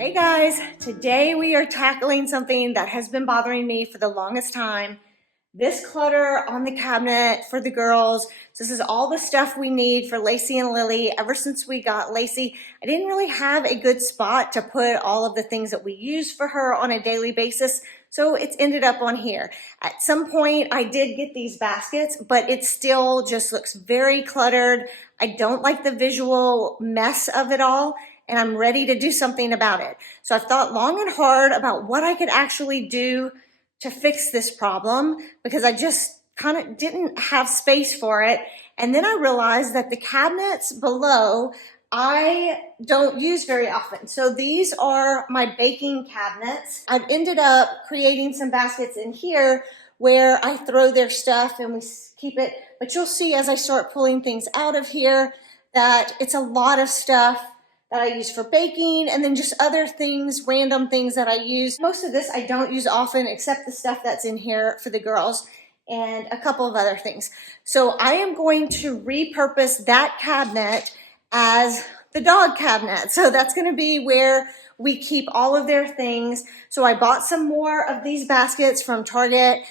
Hey guys, today we are tackling something that has been bothering me for the longest time. This clutter on the cabinet for the girls. So this is all the stuff we need for Lacey and Lily. Ever since we got Lacey, I didn't really have a good spot to put all of the things that we use for her on a daily basis. So it's ended up on here. At some point I did get these baskets, but it still just looks very cluttered. I don't like the visual mess of it all, and I'm ready to do something about it. So I've thought long and hard about what I could actually do to fix this problem, because I just kind of didn't have space for it. And then I realized that the cabinets below I don't use very often. So these are my baking cabinets. I've ended up creating some baskets in here where I throw their stuff and we keep it. But you'll see as I start pulling things out of here that it's a lot of stuff that I use for baking, and then just other things, random things that I use. Most of this I don't use often, except the stuff that's in here for the girls and a couple of other things. So I am going to repurpose that cabinet as the dog cabinet. So that's gonna be where we keep all of their things. So I bought some more of these baskets from Target.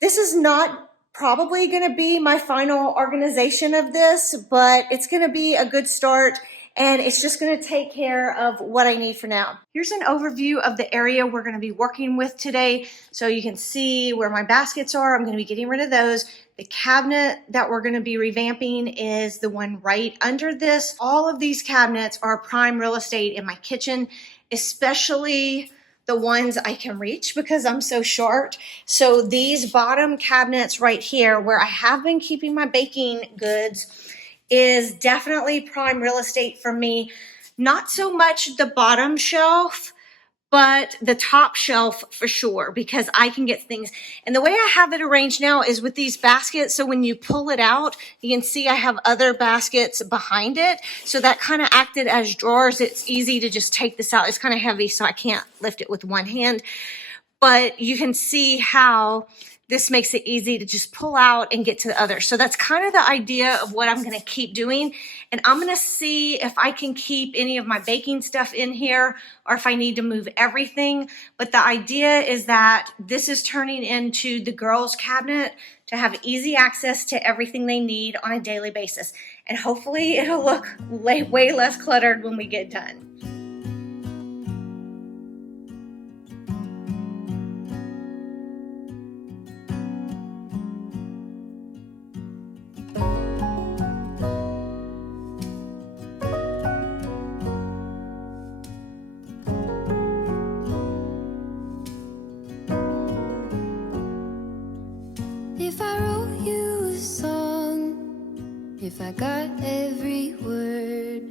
This is not probably gonna be my final organization of this, but it's gonna be a good start. And it's just gonna take care of what I need for now. Here's an overview of the area we're gonna be working with today. So you can see where my baskets are. I'm gonna be getting rid of those. The cabinet that we're gonna be revamping is the one right under this. All of these cabinets are prime real estate in my kitchen, especially the ones I can reach because I'm so short. So these bottom cabinets right here, where I have been keeping my baking goods, is definitely prime real estate for me. Not so much the bottom shelf, but the top shelf for sure, because I can get things. And the way I have it arranged now is with these baskets. So when you pull it out, you can see I have other baskets behind it. So that kind of acted as drawers. It's easy to just take this out. It's kind of heavy, so I can't lift it with one hand. But you can see how this makes it easy to just pull out and get to the other. So that's kind of the idea of what I'm gonna keep doing. And I'm gonna see if I can keep any of my baking stuff in here or if I need to move everything. But the idea is that this is turning into the girls' cabinet to have easy access to everything they need on a daily basis. And hopefully it'll look way less cluttered when we get done. If I wrote you a song, if I got every word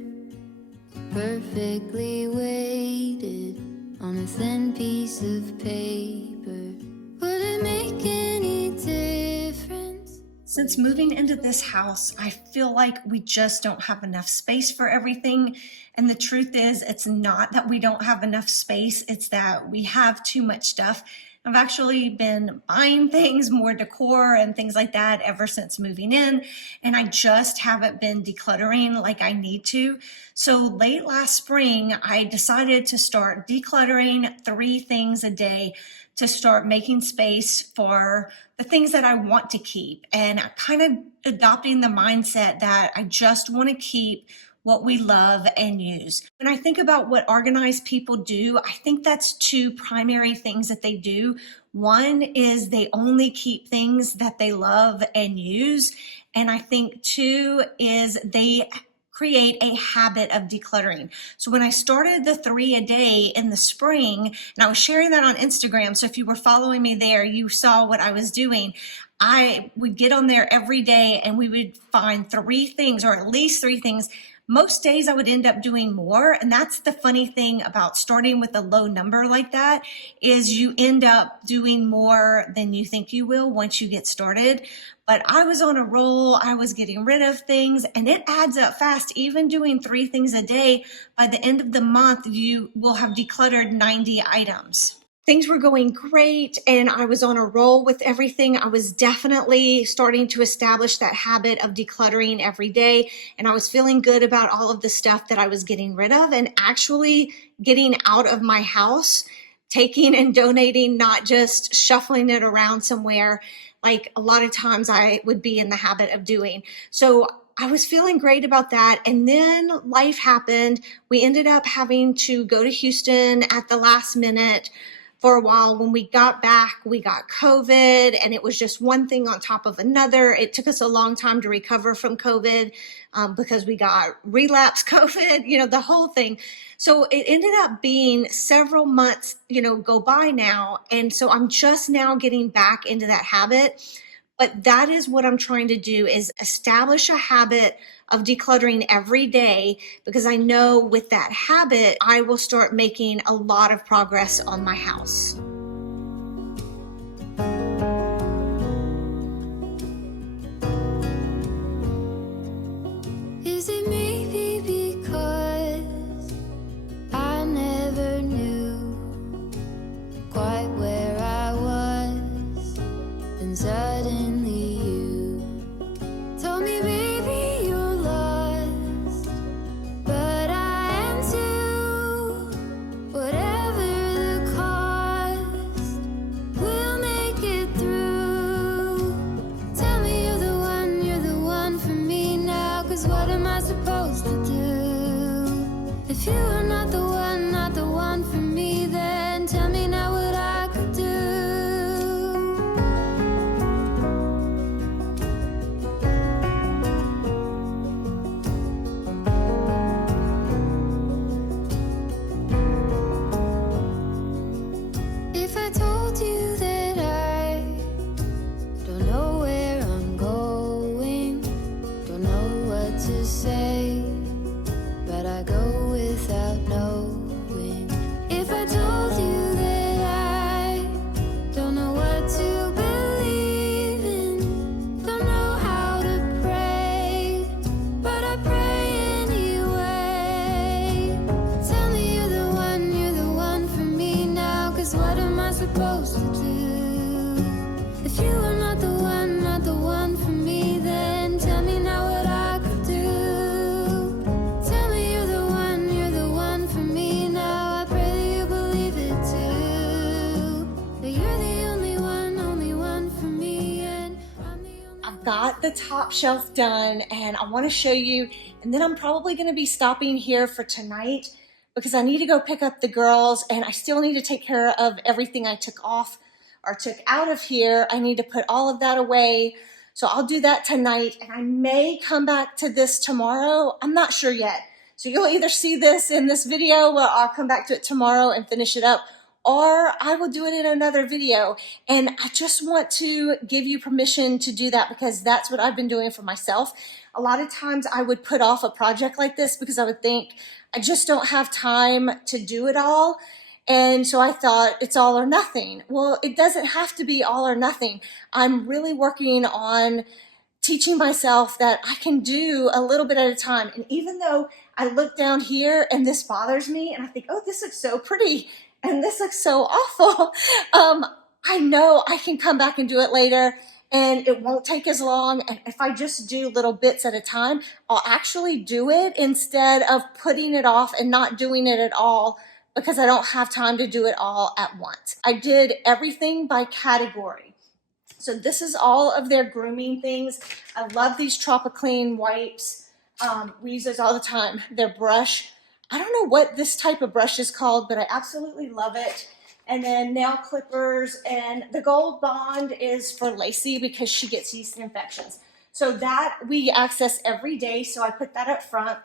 perfectly weighted on a thin piece of paper, would it make any difference? Since moving into this house, I feel like we just don't have enough space for everything. And the truth is, it's not that we don't have enough space, it's that we have too much stuff. I've actually been buying things, more decor and things like that ever since moving in, and I just haven't been decluttering like I need to. So late last spring, I decided to start decluttering 3 things a day to start making space for the things that I want to keep, and kind of adopting the mindset that I just want to keep what we love and use. When I think about what organized people do, I think that's 2 primary things that they do. One is they only keep things that they love and use. And I think 2 is they create a habit of decluttering. So when I started the 3 a day in the spring, and I was sharing that on Instagram, so if you were following me there, you saw what I was doing. I would get on there every day and we would find 3 things, or at least 3 things. Most days I would end up doing more. And that's the funny thing about starting with a low number like that, is you end up doing more than you think you will once you get started. But I was on a roll, I was getting rid of things, and it adds up fast. Even doing 3 things a day, by the end of the month, you will have decluttered 90 items. Things were going great and I was on a roll with everything. I was definitely starting to establish that habit of decluttering every day, and I was feeling good about all of the stuff that I was getting rid of and actually getting out of my house, taking and donating, not just shuffling it around somewhere like a lot of times I would be in the habit of doing. So I was feeling great about that. And then life happened. We ended up having to go to Houston at the last minute for a while. When we got back, we got COVID, and it was just one thing on top of another. It took us a long time to recover from COVID because we got relapse COVID, the whole thing. So it ended up being several months, go by now. And so I'm just now getting back into that habit. But that is what I'm trying to do, is establish a habit of decluttering every day, because I know with that habit, I will start making a lot of progress on my house. Is it maybe because I never knew quite where I was, and suddenly you told me, baby, you're lost, but I am too. Whatever the cost, we'll make it through. Tell me you're the one for me now, 'cause what am I supposed to do? If you are not the one for me, then tell me now what I could do. If I told you that I don't know where I'm going, don't know what to say, but I go without knowing. If I told you that I don't know what to believe in, don't know how to pray, but I pray anyway. Tell me you're the one for me now, 'cause what am I supposed to do? If you are not the one for me, then tell me now what I could do. Tell me you're the one for me now. I pray that you believe it too, that you're the only one for me, and I'm the only I've got the top shelf done, and I want to show you, and then I'm probably going to be stopping here for tonight because I need to go pick up the girls, and I still need to take care of everything I took off or took out of here. I need to put all of that away. So I'll do that tonight, and I may come back to this tomorrow. I'm not sure yet. So you'll either see this in this video, where I'll come back to it tomorrow and finish it up, or I will do it in another video. And I just want to give you permission to do that, because that's what I've been doing for myself. A lot of times I would put off a project like this because I would think I just don't have time to do it all. And so I thought it's all or nothing. Well, it doesn't have to be all or nothing. I'm really working on teaching myself that I can do a little bit at a time. And even though I look down here and this bothers me, and I think, oh, this looks so pretty, and this looks so awful, I know I can come back and do it later, and it won't take as long. And if I just do little bits at a time, I'll actually do it instead of putting it off and not doing it at all, because I don't have time to do it all at once. I did everything by category. So this is all of their grooming things. I love these Tropiclean wipes. We use those all the time. Their brush, I don't know what this type of brush is called, but I absolutely love it. And then nail clippers, and the Gold Bond is for Lacey because she gets yeast infections. So that we access every day, so I put that up front.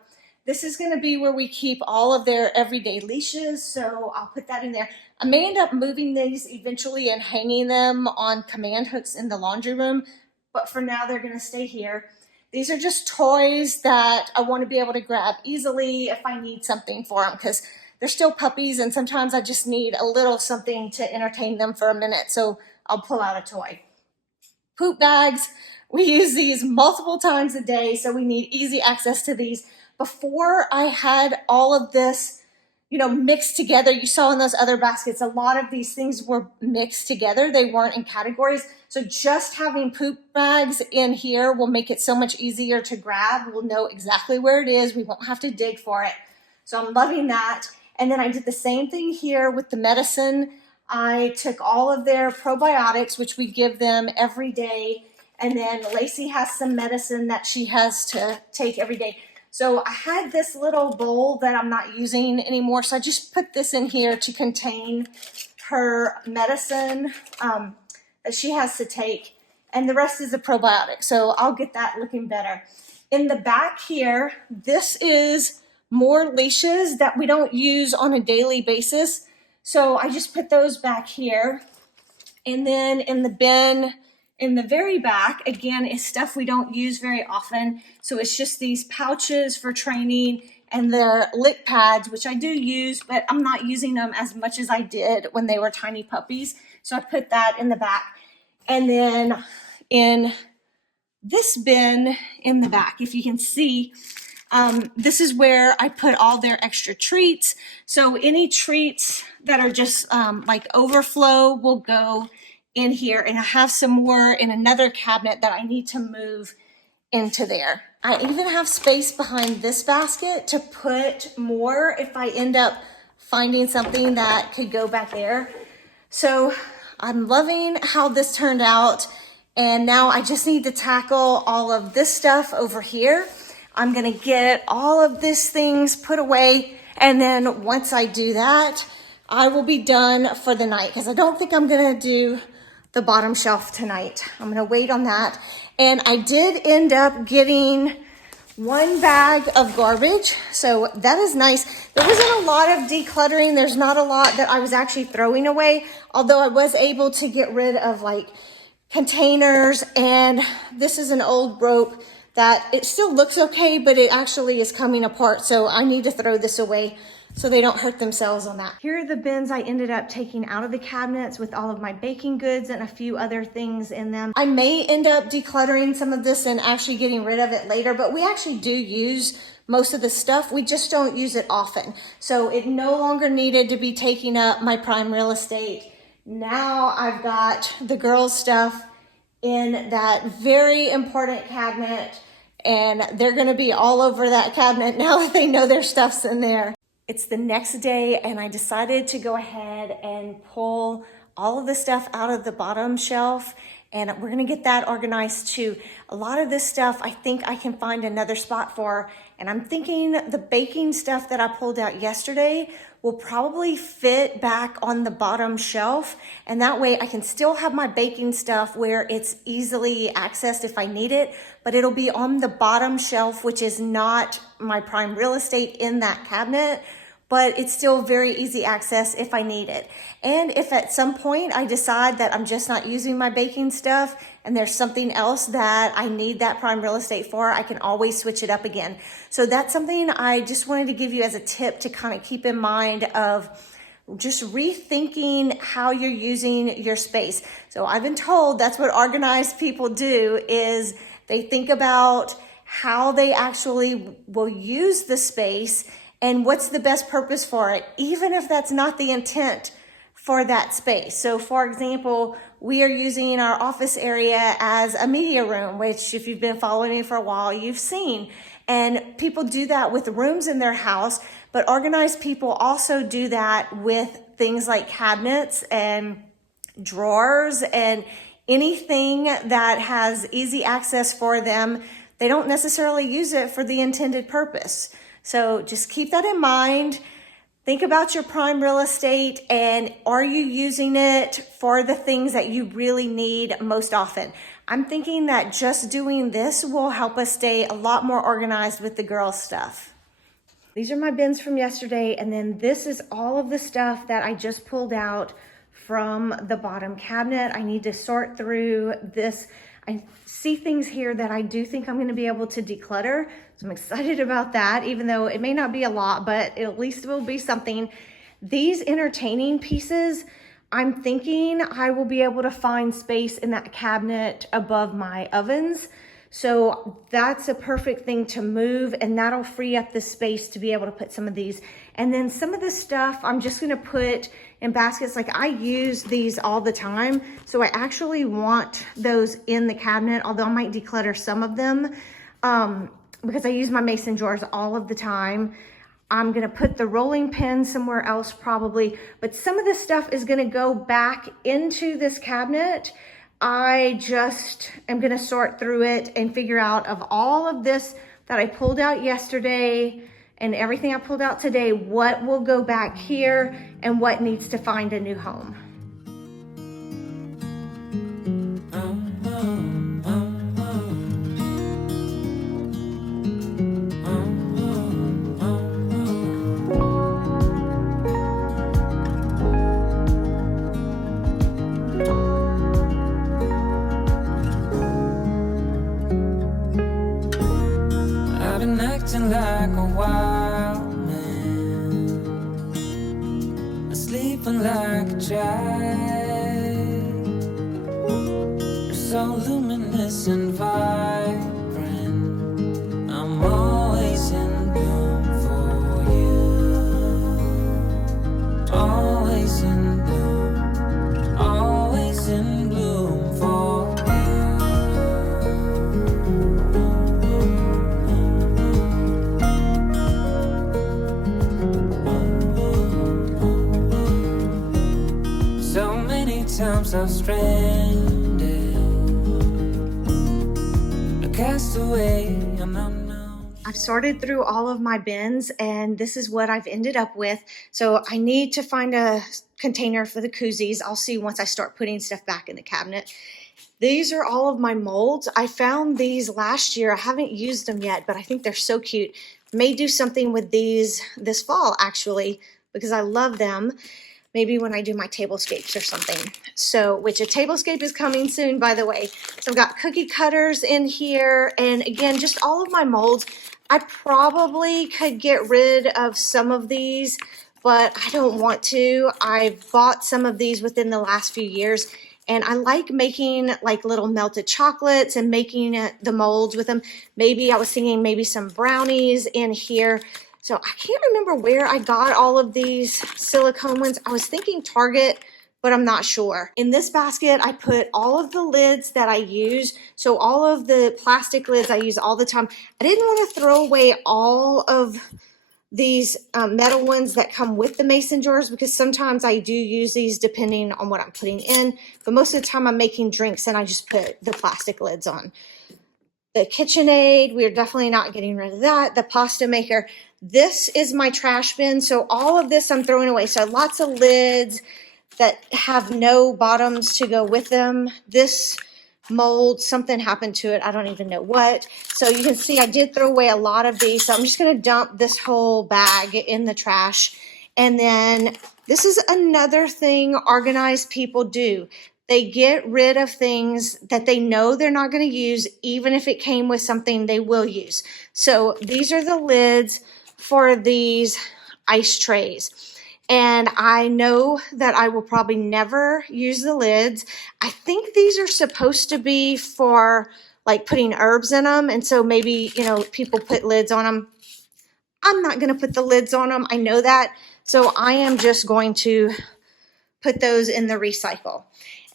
This is going to be where we keep all of their everyday leashes, so I'll put that in there. I may end up moving these eventually and hanging them on command hooks in the laundry room, but for now they're going to stay here. These are just toys that I want to be able to grab easily if I need something for them, because they're still puppies, and sometimes I just need a little something to entertain them for a minute, so I'll pull out a toy. Poop bags, we use these multiple times a day, so we need easy access to these. Before I had all of this, mixed together, you saw in those other baskets, a lot of these things were mixed together. They weren't in categories. So just having poop bags in here will make it so much easier to grab. We'll know exactly where it is. We won't have to dig for it. So I'm loving that. And then I did the same thing here with the medicine. I took all of their probiotics, which we give them every day. And then Lacey has some medicine that she has to take every day. So I had this little bowl that I'm not using anymore. So I just put this in here to contain her medicine that she has to take. And the rest is the probiotic. So I'll get that looking better. In the back here, this is more leashes that we don't use on a daily basis. So I just put those back here. And then in the bin, in the very back, again, is stuff we don't use very often. So it's just these pouches for training and the lick pads, which I do use, but I'm not using them as much as I did when they were tiny puppies. So I put that in the back. And then in this bin in the back, if you can see, this is where I put all their extra treats. So any treats that are just like overflow will go in here, and I have some more in another cabinet that I need to move into there. I even have space behind this basket to put more if I end up finding something that could go back there. So I'm loving how this turned out, and now I just need to tackle all of this stuff over here. I'm gonna get all of these things put away, and then once I do that, I will be done for the night, because I don't think I'm gonna do the bottom shelf tonight. I'm gonna wait on that. And I did end up getting one bag of garbage, so that is nice. There wasn't a lot of decluttering. There's not a lot that I was actually throwing away, although I was able to get rid of like containers, and this is an old rope that it still looks okay, but it actually is coming apart, so I need to throw this away so they don't hurt themselves on that. Here are the bins I ended up taking out of the cabinets with all of my baking goods and a few other things in them. I may end up decluttering some of this and actually getting rid of it later, but we actually do use most of the stuff. We just don't use it often. So it no longer needed to be taking up my prime real estate. Now I've got the girls' stuff in that very important cabinet, and they're gonna be all over that cabinet now that they know their stuff's in there. It's the next day, and I decided to go ahead and pull all of the stuff out of the bottom shelf, and we're gonna get that organized too. A lot of this stuff I think I can find another spot for, and I'm thinking the baking stuff that I pulled out yesterday will probably fit back on the bottom shelf, and that way I can still have my baking stuff where it's easily accessed if I need it, but it'll be on the bottom shelf, which is not my prime real estate in that cabinet, but it's still very easy access if I need it. And if at some point I decide that I'm just not using my baking stuff and there's something else that I need that prime real estate for, I can always switch it up again. So that's something I just wanted to give you as a tip to kind of keep in mind of just rethinking how you're using your space. So I've been told that's what organized people do, is they think about how they actually will use the space and what's the best purpose for it, even if that's not the intent for that space. So for example, we are using our office area as a media room, which if you've been following me for a while, you've seen. And people do that with rooms in their house, but organized people also do that with things like cabinets and drawers and anything that has easy access for them. They don't necessarily use it for the intended purpose. So just keep that in mind. Think about your prime real estate, and are you using it for the things that you really need most often? I'm thinking that just doing this will help us stay a lot more organized with the girls' stuff. These are my bins from yesterday, and then this is all of the stuff that I just pulled out from the bottom cabinet. I need to sort through this. I see things here that I do think I'm going to be able to declutter. So I'm excited about that, even though it may not be a lot, but at least it will be something. These entertaining pieces, I'm thinking I will be able to find space in that cabinet above my ovens. So that's a perfect thing to move, and that'll free up the space to be able to put some of these. And then some of the stuff I'm just gonna put in baskets. Like I use these all the time, so I actually want those in the cabinet, although I might declutter some of them because I use my mason jars all of the time. I'm gonna put the rolling pin somewhere else probably, but some of this stuff is gonna go back into this cabinet. I just am gonna sort through it and figure out of all of this that I pulled out yesterday and everything I pulled out today, what will go back here and what needs to find a new home. I've been acting like a wild man, sleeping like a child. You're so luminous and vibrant. I'm always in bloom for you. Always in bloom. Always in bloom for times I've stranded, a castaway, and I'm known. I've sorted through all of my bins and this is what I've ended up with. So I need to find a container for the koozies. I'll see once I start putting stuff back in the cabinet. These are all of my molds. I found these last year. I haven't used them yet, but I think they're so cute. May do something with these this fall actually, because I love them. Maybe when I do my tablescapes or something. So, which a tablescape is coming soon, by the way. So I've got cookie cutters in here. And again, just all of my molds. I probably could get rid of some of these, but I don't want to. I've bought some of these within the last few years. And I like making like little melted chocolates and making the molds with them. Maybe I was thinking maybe some brownies in here. So I can't remember where I got all of these silicone ones. I was thinking Target, but I'm not sure. In this basket, I put all of the lids that I use. So all of the plastic lids I use all the time. I didn't want to throw away all of these metal ones that come with the mason jars because sometimes I do use these depending on what I'm putting in. But most of the time I'm making drinks and I just put the plastic lids on. The KitchenAid, we're definitely not getting rid of that. The pasta maker. This is my trash bin. So all of this I'm throwing away. So lots of lids that have no bottoms to go with them. This mold, something happened to it. I don't even know what. So you can see I did throw away a lot of these. So I'm just going to dump this whole bag in the trash. And then this is another thing organized people do. They get rid of things that they know they're not going to use, even if it came with something they will use. So these are the lids for these ice trays. And I know that I will probably never use the lids. I think these are supposed to be for like putting herbs in them. And so maybe, you know, people put lids on them. I'm not going to put the lids on them. I know that. So I am just going to put those in the recycle.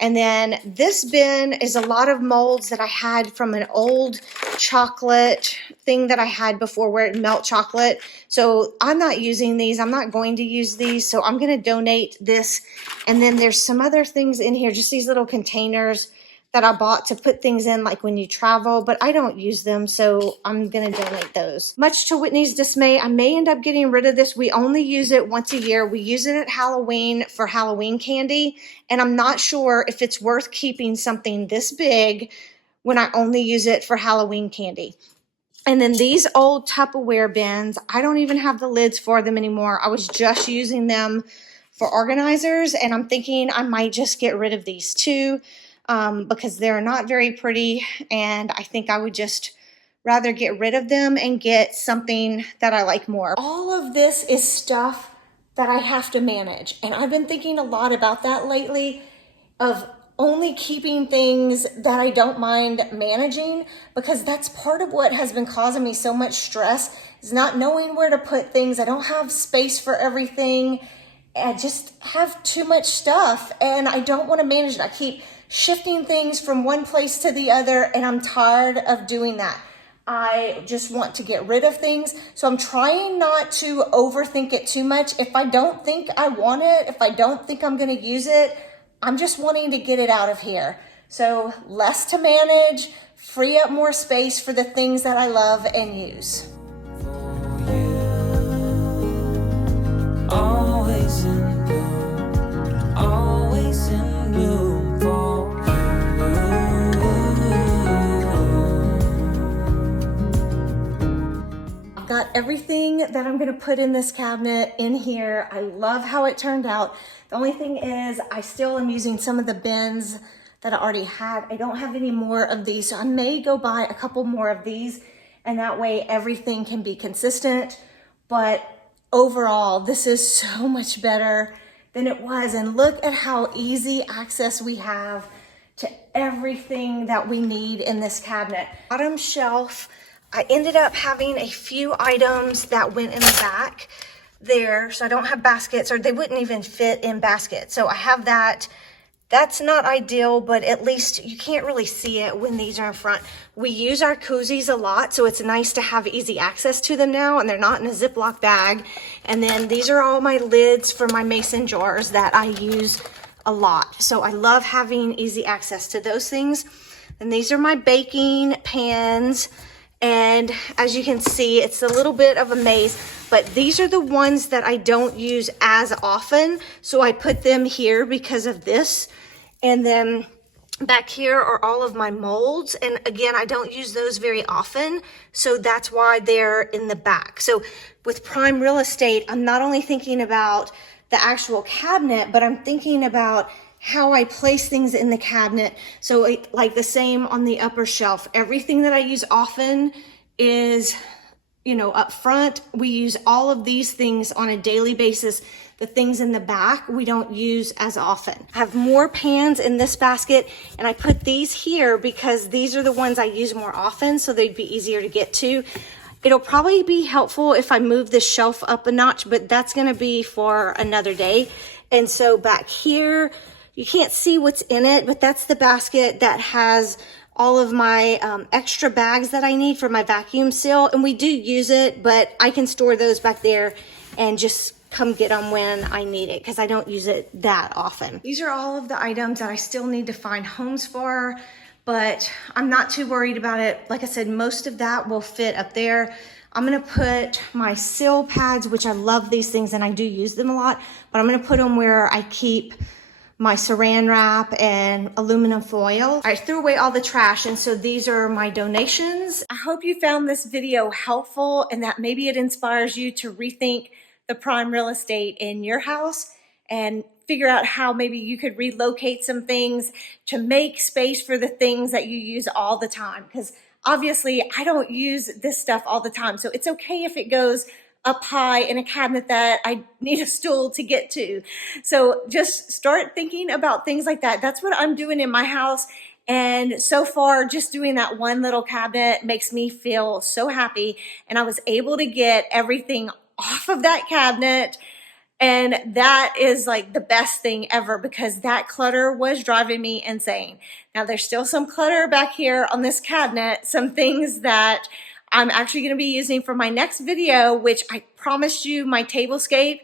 And then this bin is a lot of molds that I had from an old chocolate thing that I had before where it melt chocolate. So I'm not using these. I'm not going to use these. So I'm going to donate this. And then there's some other things in here, just these little containers that I bought to put things in like when you travel, but I don't use them, so I'm gonna donate those. Much to Whitney's dismay, I may end up getting rid of this. We only use it once a year. We use it at Halloween for Halloween candy, and I'm not sure if it's worth keeping something this big when I only use it for Halloween candy. And then these old Tupperware bins, I don't even have the lids for them anymore. I was just using them for organizers, and I'm thinking I might just get rid of these too. Because they're not very pretty, and I think I would just rather get rid of them and get something that I like more. All of this is stuff that I have to manage, and I've been thinking a lot about that lately, of only keeping things that I don't mind managing, because that's part of what has been causing me so much stress, is not knowing where to put things. I don't have space for everything. I just have too much stuff, and I don't want to manage it. I keep shifting things from one place to the other, and I'm tired of doing that. I just want to get rid of things. So I'm trying not to overthink it too much. If I don't think I want it, if I don't think I'm gonna use it, I'm just wanting to get it out of here. So less to manage, free up more space for the things that I love and use. Always in bloom, always in bloom for you. I've got everything that I'm gonna put in this cabinet in here. I love how it turned out. The only thing is I still am using some of the bins that I already had. I don't have any more of these, so I may go buy a couple more of these, and that way everything can be consistent. But overall, this is so much better than it was. And look at how easy access we have to everything that we need in this cabinet. Bottom shelf, I ended up having a few items that went in the back there, so I don't have baskets, or they wouldn't even fit in baskets. So I have that. That's not ideal, but at least you can't really see it when these are in front. We use our koozies a lot, so it's nice to have easy access to them now, and they're not in a Ziploc bag. And then these are all my lids for my mason jars that I use a lot. So I love having easy access to those things. And these are my baking pans. And as you can see, it's a little bit of a maze, but these are the ones that I don't use as often. So I put them here because of this. And then back here are all of my molds. And again, I don't use those very often. So that's why they're in the back. So with prime real estate, I'm not only thinking about the actual cabinet, but I'm thinking about how I place things in the cabinet. So like the same on the upper shelf, everything that I use often is, you know, up front. We use all of these things on a daily basis. The things in the back, we don't use as often. I have more pans in this basket, and I put these here because these are the ones I use more often, so they'd be easier to get to. It'll probably be helpful if I move this shelf up a notch, but that's gonna be for another day. And so back here, you can't see what's in it, but that's the basket that has all of my extra bags that I need for my vacuum seal. And we do use it, but I can store those back there and just come get them when I need it because I don't use it that often. These are all of the items that I still need to find homes for, but I'm not too worried about it. Like I said, most of that will fit up there. I'm gonna put my seal pads, which I love these things and I do use them a lot, but I'm gonna put them where I keep my saran wrap and aluminum foil. I threw away all the trash, and so these are my donations. I hope you found this video helpful and that maybe it inspires you to rethink the prime real estate in your house and figure out how maybe you could relocate some things to make space for the things that you use all the time. Because obviously I don't use this stuff all the time, so it's okay if it goes up high in a cabinet that I need a stool to get to. So just start thinking about things like that. That's what I'm doing in my house. And so far, just doing that one little cabinet makes me feel so happy. And I was able to get everything off of that cabinet. And that is like the best thing ever because that clutter was driving me insane. Now there's still some clutter back here on this cabinet, some things that I'm actually going to be using for my next video, which I promised you my tablescape,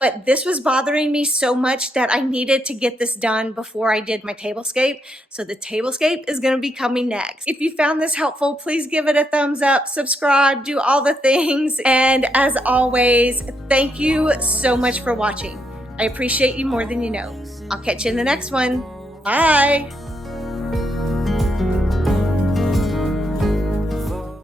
but this was bothering me so much that I needed to get this done before I did my tablescape. So the tablescape is going to be coming next. If you found this helpful, please give it a thumbs up, subscribe, do all the things. And as always, thank you so much for watching. I appreciate you more than you know. I'll catch you in the next one. Bye.